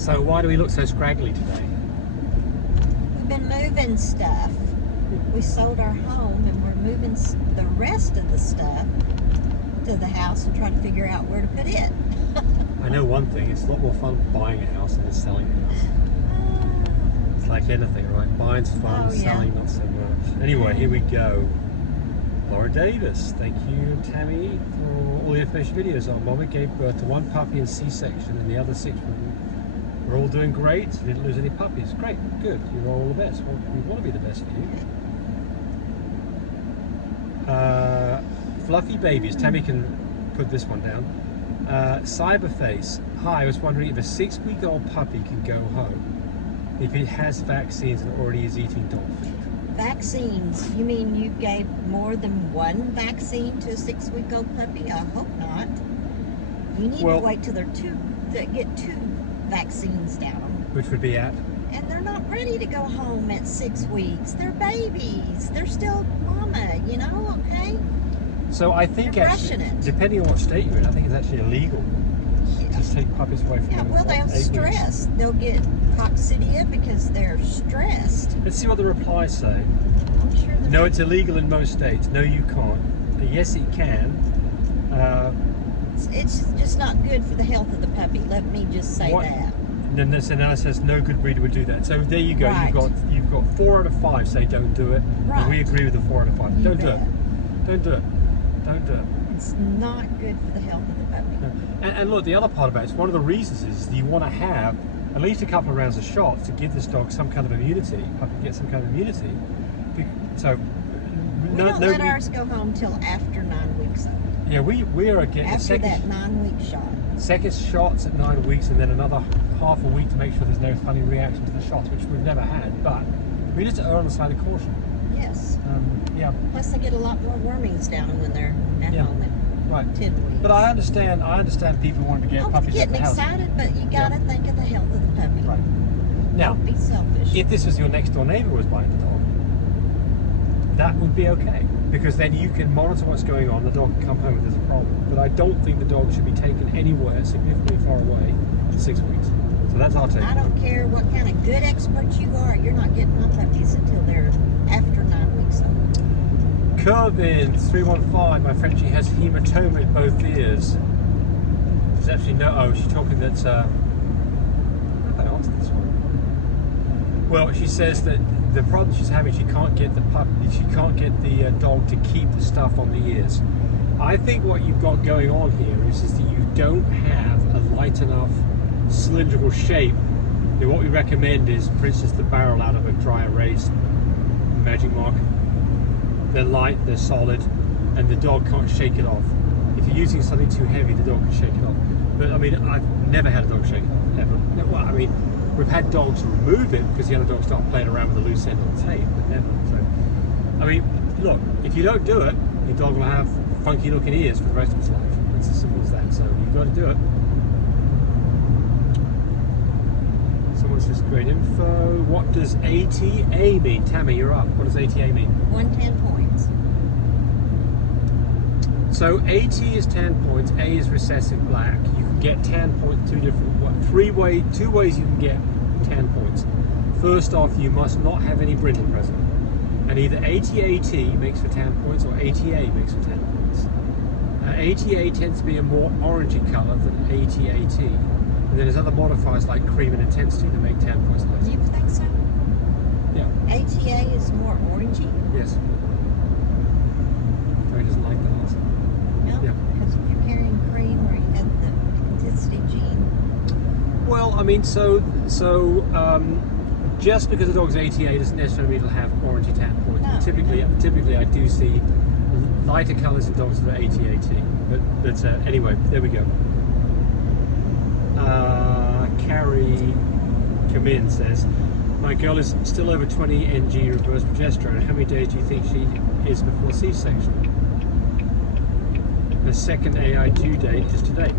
So why do we look so scraggly today? We've been moving stuff. We sold our home and we're moving the rest of the stuff to the house and trying to figure out where to put it. I know one thing, it's a lot more fun buying a house than selling a house. It's like anything, right? Buying's fun, Oh, yeah. selling not so much. Anyway, here we go. Laura Davis, thank you, Tammy, for all the information videos on. Mama gave birth to one puppy in C-section and the other 6 were all doing great. Didn't lose any puppies. Great, good. You're all the best. Well, we want to be the best for you. Fluffy babies. Tammy can put this one down. Cyberface. Hi, I was wondering if a 6-week-old puppy can go home if it has vaccines and already is eating dog food. Vaccines? You mean you gave more than one vaccine to a 6-week-old puppy? I hope not. You need to wait till they get 2 vaccines down them. Which would be at? And they're not ready to go home at 6 weeks. They're babies. They're still mama, you know, okay? So I think rushing it. Depending on what state you're in, I think it's actually illegal to take puppies away from them. Yeah, well, they'll stress. They'll get coccidia because they're stressed. Let's see what the replies say. I'm sure No, it's illegal in most states. No, you can't. Yes, it can. It's just not good for the health of the puppy. Let me just say that. And then this analysis says no good breeder would do that. So there you go. Right. You've got 4 out of 5 say don't do it. Right. And we agree with the 4 out of 5. Don't do it. Don't do it. Don't do it. It's not good for the health of the puppy. No. And look, the other part about it is one of the reasons is you want to have at least a couple of rounds of shots to give this dog some kind of immunity. Puppy get some kind of immunity. So we don't let ours go home till after 9 weeks old. Yeah, we are getting after that 9-week shot. Second shots at 9 weeks, and then another half a week to make sure there's no funny reaction to the shots, which we've never had. But we just err on the side of caution. Yes. Yeah. Plus, they get a lot more wormings down them when they're at home at 10 weeks. But I understand people wanting to get puppies getting at the house. excited, but you gotta think of the health of the puppy. Right. Now, don't be selfish. If this was your next door neighbour was buying the dog, that would be okay, because then you can monitor what's going on. The dog can come home if there's a problem. But I don't think the dog should be taken anywhere significantly far away for 6 weeks. So that's our take. I don't care what kind of good expert you are. You're not getting my puppies until they're after 9 weeks old. Kervin 315, my friend, she has hematoma in both ears. There's actually no. Oh, she's talking that. How did I answer this one? Well, she says that the problem she's having, she can't get the dog to keep the stuff on the ears. I think what you've got going on here is that you don't have a light enough cylindrical shape. What we recommend is, for instance, the barrel out of a dry erase Magic Mark. They're light, they're solid, and the dog can't shake it off. If you're using something too heavy, the dog can shake it off. But I mean, I've never had a dog shake it off, ever. Well, I mean, we've had dogs remove it because the other dogs start playing around with the loose end of the tape, but never. So, I mean, look, if you don't do it, your dog will have funky looking ears for the rest of its life. It's as simple as that. So you've got to do it. Someone says great info. What does ATA mean? Tammy, you're up. What does ATA mean? 110 points. So AT is 10 points. A is recessive black. You can get 10 points two ways you can get 10 points. First off, you must not have any brindle present, and either AT makes for 10 points or ATA makes for 10 points. ATA tends to be a more orangey colour than AT. And then there's other modifiers like cream and intensity that make 10 points less. You think so? Yeah. ATA is more orangey? Yes. Terry doesn't like that answer. No, yeah. Because if you're carrying cream or you have the intensity gene. Well, I mean, just because the dog's ATA doesn't necessarily mean it'll have orangey 10 points. No, Typically, I do see lighter colours in dogs that are AT. But anyway, there we go. Carrie Kamin says, my girl is still over 20 ng reverse progesterone. How many days do you think she is before C-section? Her second AI due date is today.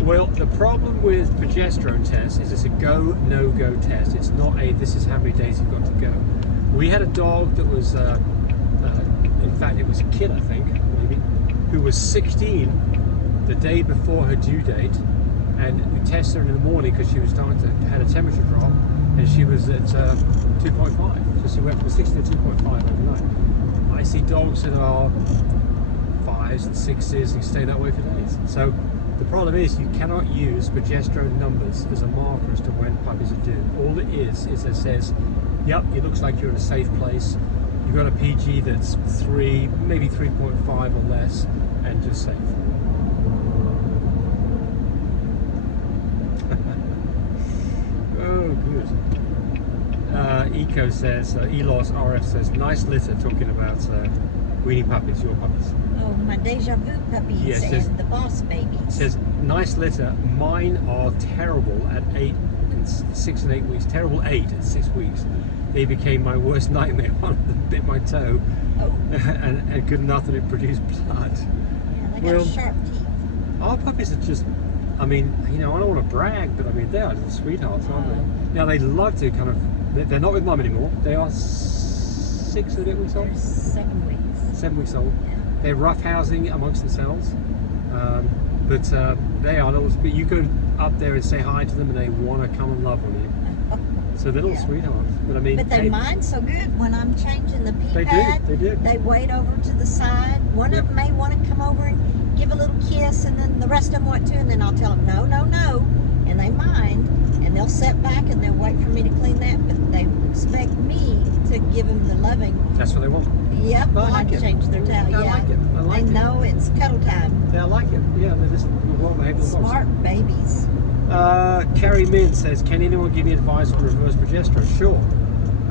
Well, the problem with progesterone tests is it's a go, no-go test. It's not a, this is how many days you've got to go. We had a dog that was, in fact, it was a kid, I think, maybe, who was 16 the day before her due date, and we tested her in the morning because she was starting to had a temperature drop, and she was at 2.5. So she went from 60 to 2.5 overnight. I see dogs that are 5s and 6s and stay that way for days. So the problem is you cannot use progesterone numbers as a marker as to when puppies are due. All it is it says, yep, it looks like you're in a safe place. You've got a PG that's 3, maybe 3.5 or less, and just safe. Oh, good. Eco says, Elos RF says, nice litter, talking about weaning puppies, your puppies. Oh, my deja vu puppies, yes, and the boss babies. Says, nice litter. Mine are terrible at 6 and 8 weeks. Terrible 8 at 6 weeks. They became my worst nightmare. One of them bit my toe, and good enough that it produced blood. Yeah, they got sharp teeth. Our puppies are just, I mean, you know, I don't want to brag, but I mean, they are just sweethearts, aren't they? Now, they love to kind of, they're not with mum anymore. They are 6 and 8 weeks old? 7 weeks. 7 weeks old. Yeah. They're roughhousing amongst themselves, but they are little. But you go up there and say hi to them, and they want to come and love on you. So they're little sweethearts. But I mean, but they mind so good when I'm changing the pee pad. They do. They wait over to the side. One of them may want to come over and give a little kiss, and then the rest of them want to, and then I'll tell them no, no, no, and they mind, and they'll sit back and they'll wait for me to clean that, but they expect me to give them the loving. That's what they want. Yep, when I change their towel. I like it. I like they know it's cuddle time. Yeah, I like it. Yeah, they're just well-behaved little dogs. Smart babies. Carrie Min says, can anyone give me advice on reverse progesterone? Sure.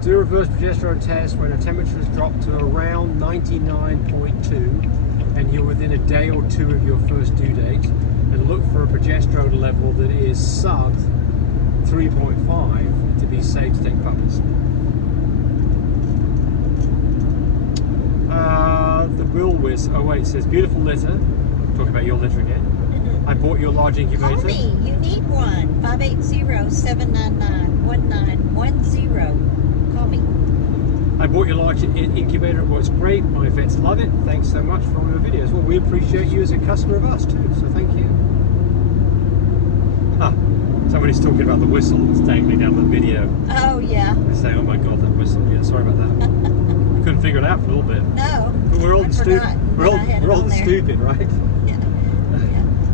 Do a reverse progesterone test when a temperature is dropped to around 99.2 and you're within a day or two of your first due date, and look for a progesterone level that is sub 3.5 to be safe to take puppies. The Wilwis 08 says, beautiful litter. Talking about your litter again. I bought your large incubator. Call me. You need one. 580-799-1910. Call me. I bought your large incubator. It works great. My vets love it. Thanks so much for all your videos. Well, we appreciate you as a customer of us too, so thank you. Somebody's talking about the whistle that's dangling down the video. Oh, yeah. They say, oh my God, that whistle. Yeah, sorry about that. We couldn't figure it out for a little bit. No. But we're old and stupid. We're old and stupid, right?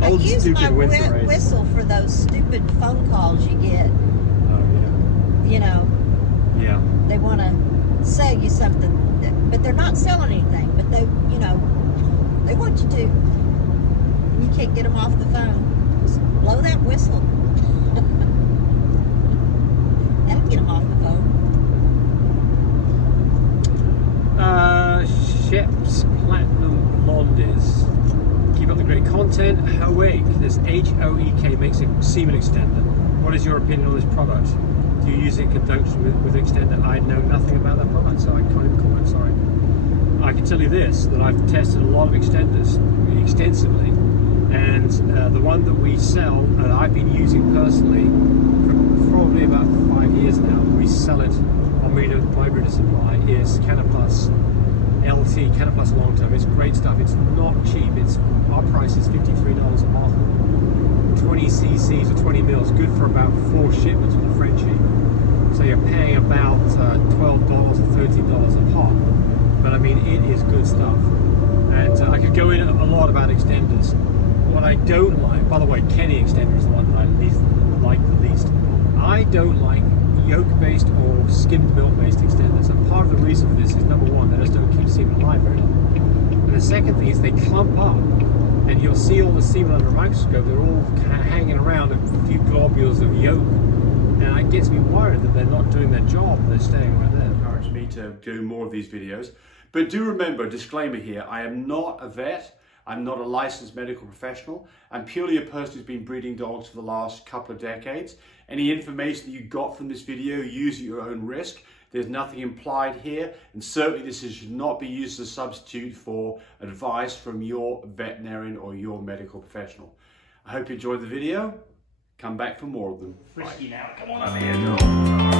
I use my whistle for those stupid phone calls you get. Oh, yeah. You know. Yeah. They want to sell you something, but they're not selling anything. But they, you know, they want you to. You can't get them off the phone. Just blow that whistle. That'll get them off the phone. Shep's Platinum Blondies. Keep up the great content. Hoek, this H-O-E-K makes a semen extender. What is your opinion on this product? Do you use it in conjunction with extender? I know nothing about that product, so I can't even comment, sorry. I can tell you this, that I've tested a lot of extenders extensively, and the one that we sell, and I've been using personally for probably about 5 years now, we sell it on my breeder supply, is Canaplus LT, Canaplus long term. It's great stuff. It's not cheap. Our price is $53 a bottle. 20 cc's or 20 mils, good for about 4 shipments with a Frenchie. So you're paying about $12 or $13 a pop. But I mean, it is good stuff. And I could go in a lot about extenders. What I don't like, by the way, Kenny extender is the one that I like the least. I don't like yolk-based or skimmed milk-based extenders, and part of the reason for this is, number one, they just don't keep semen alive very long. And the second thing is they clump up, and you'll see all the semen under a microscope. They're all hanging around a few globules of yolk, and it gets me worried that they're not doing their job and they're staying right there. Encourage me to do more of these videos, but do remember, disclaimer here, I am not a vet. I'm not a licensed medical professional. I'm purely a person who's been breeding dogs for the last couple of decades. Any information that you got from this video, use at your own risk. There's nothing implied here, and certainly this should not be used as a substitute for advice from your veterinarian or your medical professional. I hope you enjoyed the video. Come back for more of them. Frisky now, come on up here, dog.